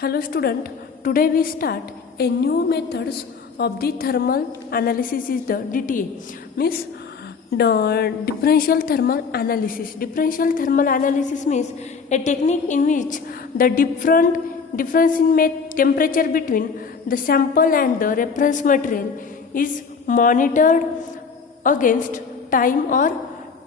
Hello student, today we start a new methods of the thermal analysis is the DTA, means the differential thermal analysis. Differential thermal analysis means a technique in which the difference in temperature between the sample and the reference material is monitored against time or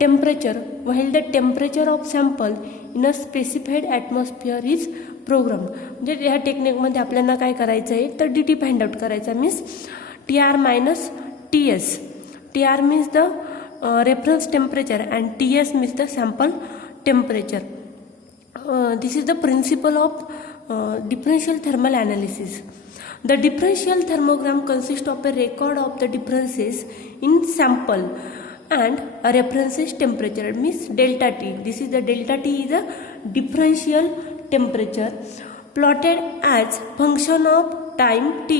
temperature, while the temperature of sample in a specified atmosphere is programme. म्हणजे ह्या टेक्निकमध्ये आपल्याला काय करायचं आहे तर D T find out करायचा means T R minus T S. T R means the reference temperature and T S means the sample temperature. This is the principle of differential thermal analysis. The differential thermogram consists of a record of the differences in sample and a reference temperature means delta T. This is the delta T is a differential temperature plotted as function of time t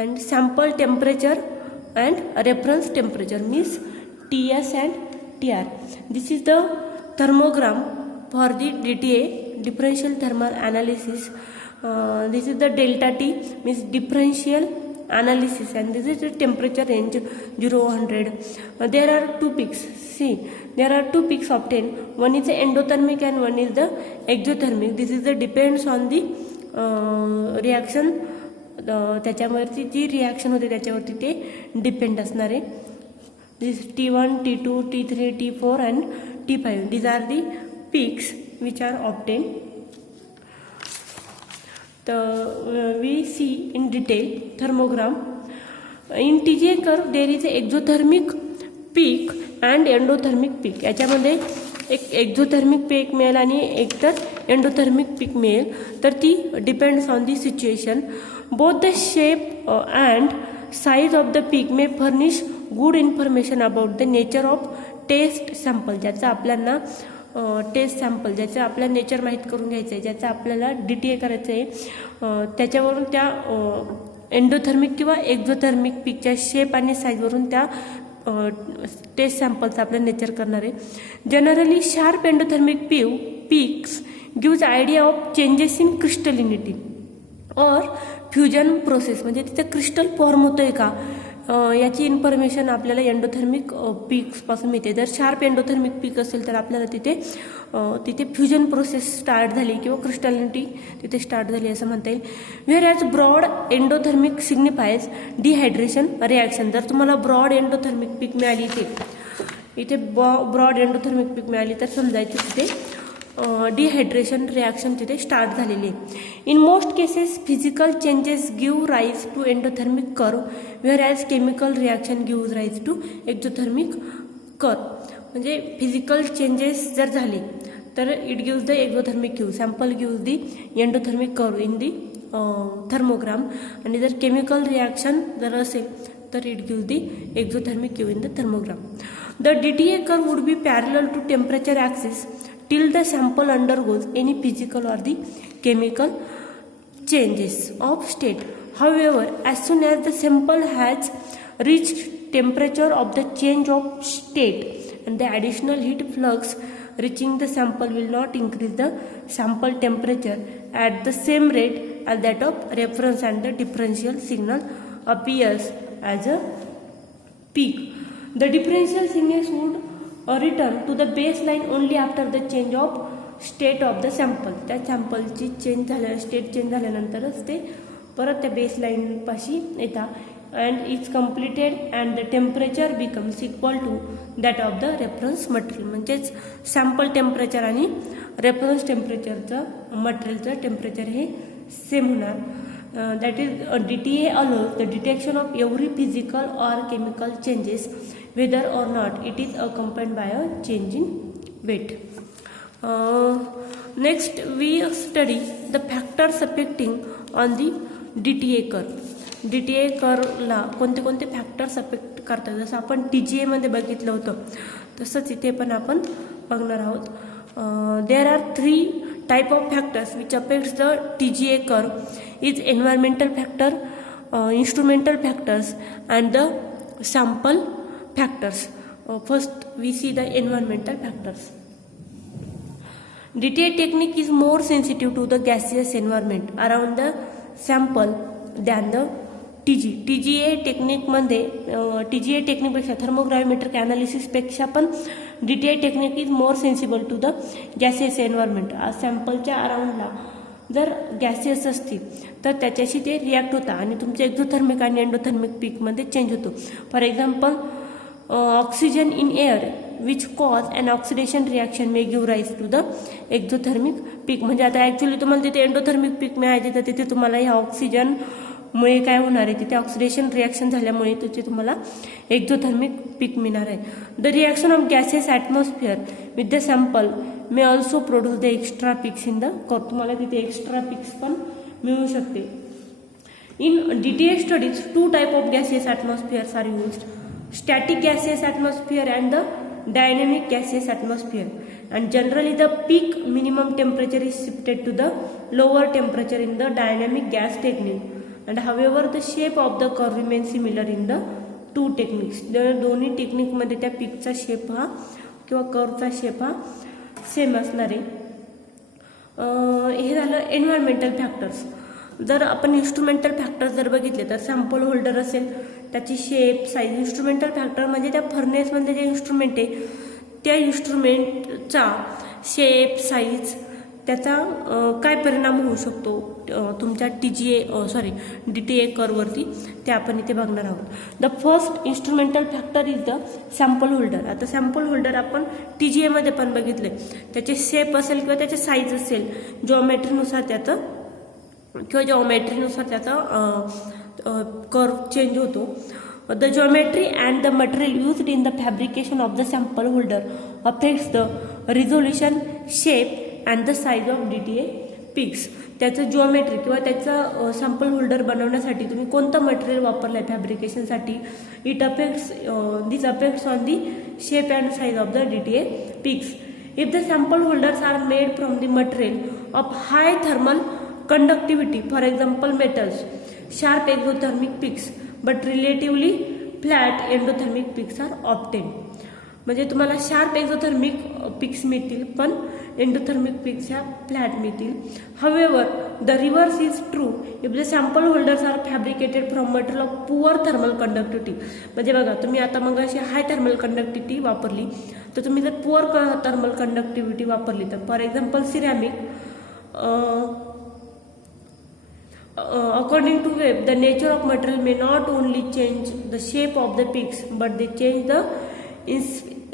and sample temperature and reference temperature means Ts and Tr. This is the thermogram for the DTA, differential thermal analysis. This is the delta T means differential analysis and this is the temperature range 0-100. There are two peaks. See, there are two peaks obtained. One is the endothermic and one is the exothermic. This is the depends on the reaction. त्याच्यावरती जी reaction होते त्याच्यावरती ते depend असणार आहे. दिस T1, T2, T3, T4 and T5. These are the peaks which are obtained. We see in detail thermogram. In TGA curve there is a exothermic peak and endothermic peak. याच्यामध्ये एक exothermic पीक मिळेल आणि एक तर endothermic पीक मिळेल. तर ती depends on the situation. Both the shape and size of the peak may furnish good information about the nature of test sample. ज्याचा आपल्याला टेस्ट सॅम्पल ज्याचं आपल्या नेचर माहीत करून घ्यायचं आहे, ज्याचं आपल्याला डी टी ए करायचं आहे, त्याच्यावरून त्या एंडोथर्मिक किंवा एक्झोथर्मिक पीकच्या शेप आणि साईजवरून त्या टेस्ट सॅम्पलचं आपलं नेचर करणार आहे. Generally sharp endothermic peaks gives idea of changes in crystallinity or fusion process. म्हणजे तिथे क्रिस्टल फॉर्म होतोय का याची इन्फॉर्मेशन आपल्याला एंडोथर्मिक पीक्सपासून मिळते. जर शार्प एंडोथर्मिक पीक असेल तर आपल्याला तिथे फ्युजन प्रोसेस स्टार्ट झाली किंवा क्रिस्टॅलिटी तिथे स्टार्ट झाली असं म्हणता येईल. Whereas broad endothermic signifies dehydration reaction. जर तुम्हाला ब्रॉड एंडोथर्मिक पीक मिळाली इथे ब्रॉड एंडोथर्मिक पीक मिळाली तर समजायचं तिथे डिहायड्रेशन रिॲक्शन तिथे स्टार्ट झालेली आहे. In most cases physical changes give rise to endothermic curve whereas chemical reaction give rise to exothermic curve. म्हणजे फिजिकल चेंजेस जर झाले तर it gives the exothermic curve. Sample gives the endothermic curve in the thermogram. आणि जर chemical reaction जर असेल तर it gives the exothermic curve in the thermogram. The DTA curve would be parallel to temperature axis till the sample undergoes any physical or the chemical changes of state. However, as soon as the sample has reached temperature of the change of state and the additional heat flux reaching the sample will not increase the sample temperature at the same rate as that of reference and the differential signal appears as a peak. The differential signals would return to the baseline only after the change of state of the sample. त्या सॅम्पलची state change झाल्यानंतरच ते परत त्या baseline पाशी येतात. And is completed and the temperature becomes equal to that of the reference material. म्हणजेच sample temperature आणि reference टेम्परेचरचं मटेरियलचं टेम्परेचर हे सेम होणार. that is DTA allows the detection of every physical or chemical changes whether or not it is accompanied by a change in weight. Next we study the factors affecting on the DTA curve. DTA curve ला कोणते कोणते factors affect करतात. जसं आपण TGA मध्ये बघितलं होतं तसंच इथे पण आपण बघणार आहोत. There are 3 type of factors which affects the TGA curve is environmental factor, instrumental factors and the sample factors. First we see the environmental factors. DTA technique is more sensitive to the gaseous environment around the sample than the TG. TGA टेक्निकमध्ये TGA टेक्निकपेक्षा थर्मोग्राविमेट्रिक ॲनालिसिसपेक्षा पण DTA technique is more sensible to the gaseous environment. सॅम्पलच्या अराउंडला जर gaseous असतील तर त्याच्याशी ते react होतात आणि तुमचे एक्झोथर्मिक आणि एंडोथर्मिक पीकमध्ये चेंज होतो. For example oxygen in air which cause and oxidation reaction may give rise to the exothermic peak. म्हणजे आता ॲक्च्युली तुम्हाला तिथे एंडोथर्मिक पीक मिळायचे तर तिथे तुम्हाला ह्या ऑक्सिजनमुळे काय होणार आहे, तिथे ऑक्सिडेशन रिॲक्शन झाल्यामुळे तिथे तुम्हाला एक्झोथर्मिक पीक मिळणार आहे. The reaction of gases atmosphere with the sample may also produce the extra peaks in the curve. तुम्हाला तिथे एक्स्ट्रा पिक्स पण मिळू शकते. In DTA studies 2 type of gases atmospheres are used. Static gases atmosphere and the dynamic gaseous atmosphere, and generally the peak minimum temperature is shifted to the lower temperature in the dynamic gas technique, and however the shape of the curve remains similar in the two techniques. दोन्ही टेक्निकमध्ये त्या पीकचा shape हा किंवा कर्वचा shape हा same असणार आहे. हे झालं environmental factors. जर आपण इन्स्ट्रुमेंटल फॅक्टर्स जर बघितले तर सॅम्पल होल्डर असेल, त्याची शेप साईज. इन्स्ट्रुमेंटल फॅक्टर म्हणजे त्या फर्नेसमध्ये जे इन्स्ट्रुमेंट आहे त्या इन्स्ट्रुमेंटचा शेप साईज त्याचा काय परिणाम होऊ शकतो तुमच्या DTA कर्ववरती ते आपण इथे बघणार आहोत. The first instrumental factor is the sample holder. आता सॅम्पल होल्डर आपण TGAमध्ये पण बघितले. त्याचे शेप असेल किंवा त्याचे साईज असेल, जॉमेट्रीनुसार त्याचं कर्व चेंज होतो. The geometry and the material used in the fabrication of the sample holder affects the resolution, shape and the size of DTA पिक्स. त्याचं जॉमेट्री किंवा त्याचं सॅम्पल होल्डर बनवण्यासाठी तुम्ही कोणतं मटेरियल वापरलं आहे फॅब्रिकेशनसाठी, this affects on the shape and size of the DTA peaks. If the sample holders are made from the material of high thermal conductivity, for example metals, sharp exothermic peaks but relatively flat endothermic peaks are obtained. म्हणजे तुम्हाला sharp exothermic पिक्स मिळतील पण endothermic पिक्स ह्या flat मिळतील. However, the reverse is true if the sample holders are fabricated from material of poor thermal conductivity. म्हणजे बघा, तुम्ही आता मग अशी हाय थर्मल कंडक्टिव्हिटी वापरली तर तुम्ही जर पुअर थर्मल कंडक्टिव्हिटी वापरली तर for example ceramic, according to Webb, the nature of material may not only change the shape of the peaks, but they change the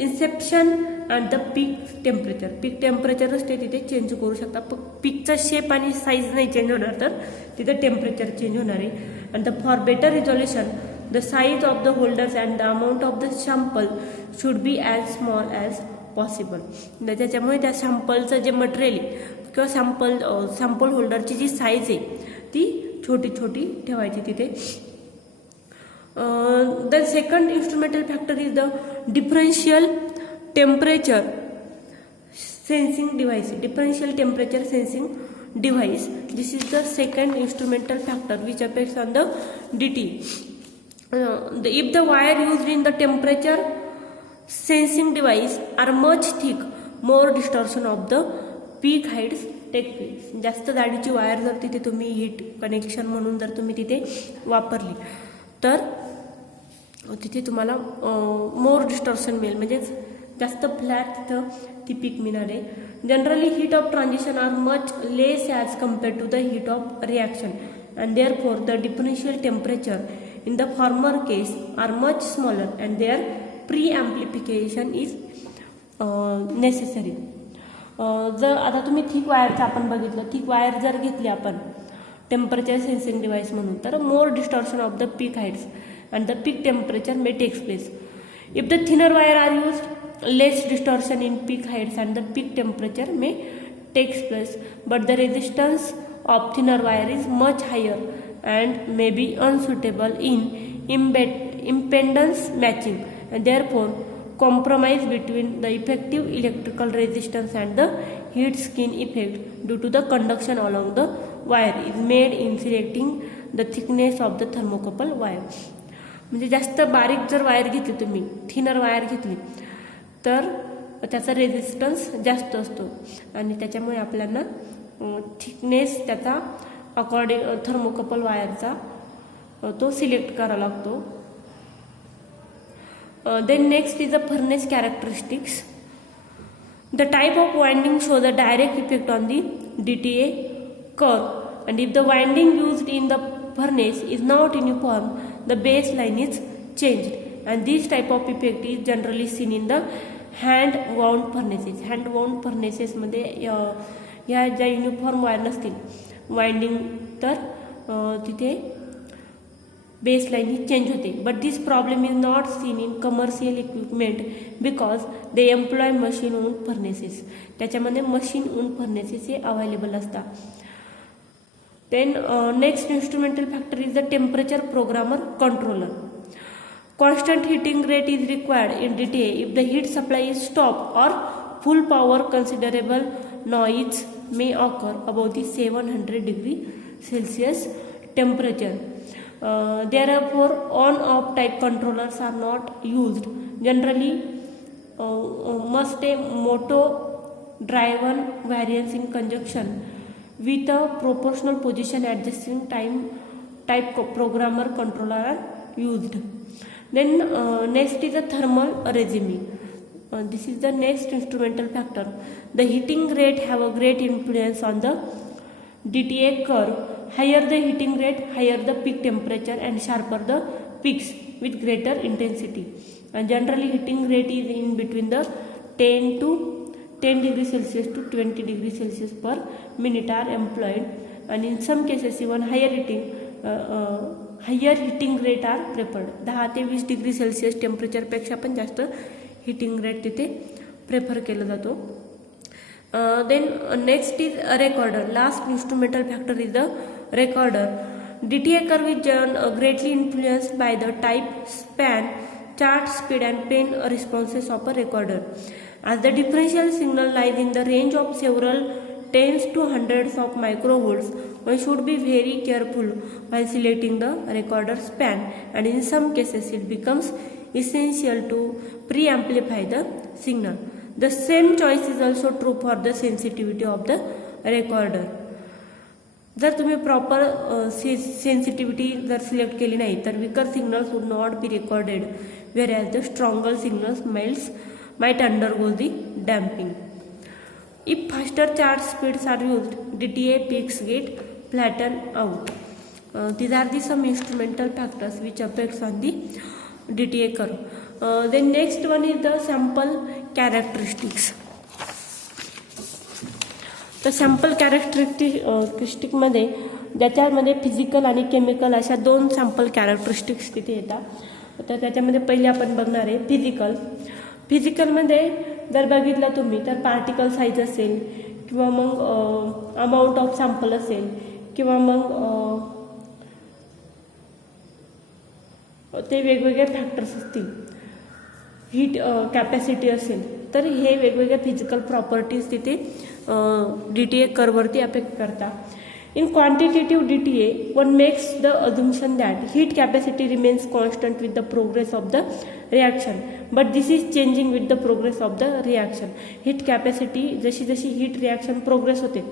inception and the peak temperature. Peak temperature असते तिथे change करू शकता. पीकचा shape आणि size नाही change होणार तर तिथे temperature change होणार आहे. and for better resolution, the size of the holders and the amount of the sample should be as small as possible. त्याच्यामुळे त्या सॅम्पलचं जे मटेरियल किंवा सॅम्पल होल्डरची जी साईज आहे ती छोटी छोटी ठेवायची तिथे. The second instrumental factor is the differential temperature sensing device. Differential temperature sensing device. This is the second instrumental factor which affects on the DT. If the wire used in the temperature sensing device are much thick, more distortion of the peak heights take place. जास्त जाडीची wire जर तिथे तुम्ही heat connection म्हणून जर तुम्ही तिथे वापरली तर तिथे तुम्हाला मोर डिस्टॉर्शन मिळेल, म्हणजे जास्त फ्लॅट तिथं ती पीक मिळणार आहे. Generally heat of transition are much less as compared to the heat of reaction and therefore the differential temperature in the former case are much smaller and there preamplification is necessary. जर आता तुम्ही thick वायरचं आपण बघितलं, thick wire जर घेतली आपण temperature sensing device म्हणून तर more distortion of the peak heights and the peak temperature may takes place. If the thinner wire are used, less distortion in peak heights and the peak temperature may takes place, but the resistance of thinner wire is much higher and may be unsuitable in impedance matching, and therefore compromise between the effective electrical resistance and the heat skin effect due to the conduction along the wire is made in selecting the thickness of the thermocouple wire. म्हणजे जास्त बारीक जर wire घेतली तुम्ही, thinner wire घेतली तर त्याचा resistance जास्त असतो आणि त्याच्यामुळे आपल्याला थिकनेस त्याचा अकॉर्डिंग थर्मोकपल वायरचा तो सिलेक्ट करावा लागतो. Then next is the furnace characteristics. The type of winding shows a direct effect on the DTA curve, and if the winding used in the furnace is not uniform, the baseline is changed, and this type of effect is generally seen in the hand wound furnaces. Hand wound furnaces मध्ये या ज्या uniform wire नसतील winding तर तिथे baseline ही change होते. But this problem is not seen in commercial equipment because they employ machine wound furnaces. त्याच्यामध्ये machine wound furnaces हे अवेलेबल असतात. Then next instrumental factor is the temperature programmer controller. Constant heating rate is required in DTA if the heat supply is stop or full power considerable noise may occur above the 700 degree Celsius temperature. Therefore, on-off type controllers are not used. Generally, must a motor-driven variance in conjunction with a proportional position adjusting time type programmer controller are used. Then next is a thermal regime. This is the next instrumental factor. The heating rate have a great influence on the DTA curve. Higher the heating rate, higher the peak temperature and sharper the peaks with greater intensity. And generally heating rate is in between the 10 degrees Celsius to 20 degrees Celsius per minute are employed. And in some cases even higher heating rate are preferred. 10 ते 20 degree Celsius टेम्परेचरपेक्षा पण जास्त heating rate तिथे prefer केलं जातो. Then next is a recorder. Last instrumental factor is the recorder. DTA curve is greatly influenced by the type, span, chart speed and pen responses of a recorder. As the differential signal lies in the range of several tens to hundreds of microvolts, one should be very careful while selecting the recorder span, and in some cases it becomes essential to pre-amplify the signal. The same choice is also true for the sensitivity of the recorder. जर तुम्ही proper sensitivity जर select केली नाही तर weaker signals would not be recorded, whereas the stronger signals might undergo the damping. If faster chart speeds are used, DTA peaks get flattened out. These are the some instrumental factors which affects on the DTA curve. Then next one is the sample characteristics. तर sample characteristic मध्ये ज्याच्यामध्ये physical आणि chemical अशा दोन sample characteristics तिथे येतात. तर त्याच्यामध्ये पहिले आपण बघणार आहे फिजिकलमध्ये जर बघितलं तुम्ही तर पार्टिकल साईज असेल किंवा मग अमाऊंट ऑफ सॅम्पल असेल किंवा मग ते वेगवेगळे फॅक्टर्स असतील, हीट कॅपॅसिटी असेल, तर हे वेगवेगळ्या फिजिकल प्रॉपर्टीज तिथे DTA कर्ववरती अफेक्ट करतात. In quantitative DTA, one makes the assumption that heat capacity remains constant with the progress of the reaction, but this is changing with the progress of the reaction. Heat capacity जशी जशी heat reaction progress होते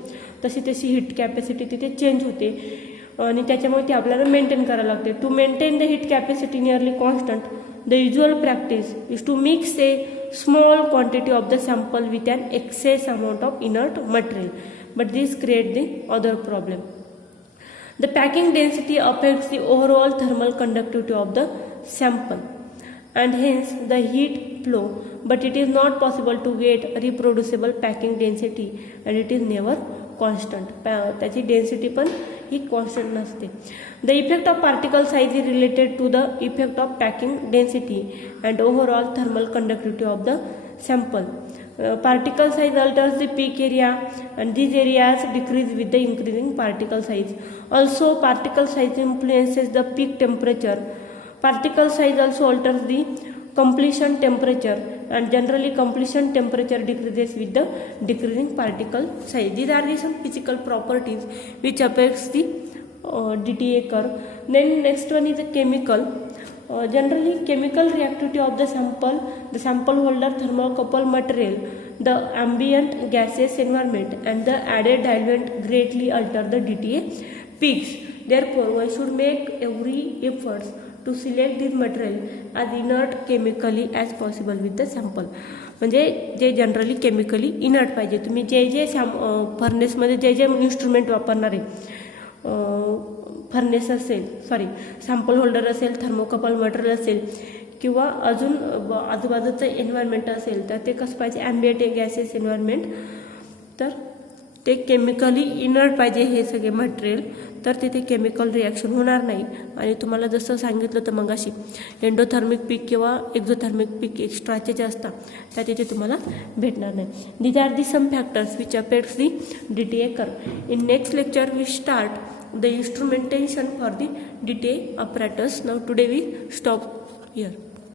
तशी तशी heat capacity तिथे change होते आणि त्याच्यामुळे ती आपल्याला मेंटेन करायला लागते. To maintain the heat capacity nearly constant, the usual practice is to mix a small quantity of the sample with an excess amount of inert material, but this creates the other problem. The packing density affects the overall thermal conductivity of the sample and hence the heat flow, but it is not possible to get reproducible packing density and it is never constant. त्याची density पण ही constant नसते. The effect of particle size is related to the effect of packing density and overall thermal conductivity of the sample. Particle size alters the peak area and these areas decrease with the increasing particle size. Also, particle size influences the peak temperature. Particle size also alters the completion temperature and generally completion temperature decreases with the decreasing particle size. These are the some physical properties which affects the DTA curve. Then next one is the chemical. generally chemical reactivity of the sample holder, thermocouple material, the ambient gaseous environment and the added diluent greatly alter the DTA peaks. Therefore one should make every efforts to select this material as inert chemically as possible with the sample. म्हणजे जे generally chemically inert पाहिजे. तुम्ही जे फर्नेसमध्ये जे instrument वापरणार आहे, furnace असेल, sample holder असेल, थर्मोकपल मटेरियल असेल किंवा अजून आजूबाजूचं एन्व्हायरमेंट असेल तर ते कसं पाहिजे, ॲम्बिएंट गॅसेस एन्व्हायरमेंट, तर ते केमिकली इनर्ट पाहिजे हे सगळे मटेरियल, तर तिथे केमिकल रिॲक्शन होणार नाही. आणि तुम्हाला जसं सांगितलं तर मगाशी एंडोथर्मिक पीक किंवा एक्झोथर्मिक पीक एक्स्ट्राचे जे असतात त्या तिथे तुम्हाला भेटणार नाही. These are the some factors which affects the DTA curve. In next lecture we start the instrumentation for the DTA apparatus. Now today we stop here.